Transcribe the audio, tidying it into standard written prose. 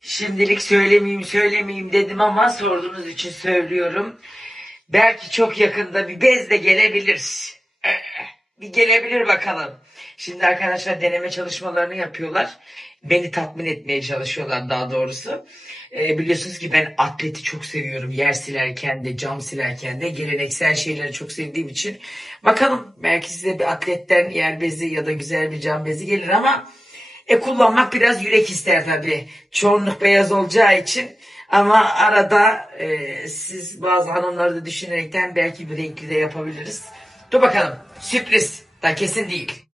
Şimdilik söylemeyeyim dedim ama sorduğunuz için söylüyorum. Belki çok yakında bir bez de gelebilir. Bir gelebilir bakalım. Şimdi arkadaşlar deneme çalışmalarını yapıyorlar. Beni tatmin etmeye çalışıyorlar daha doğrusu. Biliyorsunuz ki ben atleti çok seviyorum. Yer silerken de cam silerken de geleneksel şeyleri çok sevdiğim için. Bakalım belki size bir atletten yer bezi ya da güzel bir cam bezi gelir ama kullanmak biraz yürek ister tabii. Çoğunluk beyaz olacağı için. Ama arada siz bazı hanımları da düşünerekten belki bir renkli de yapabiliriz. Dur bakalım. Sürpriz. Daha kesin değil.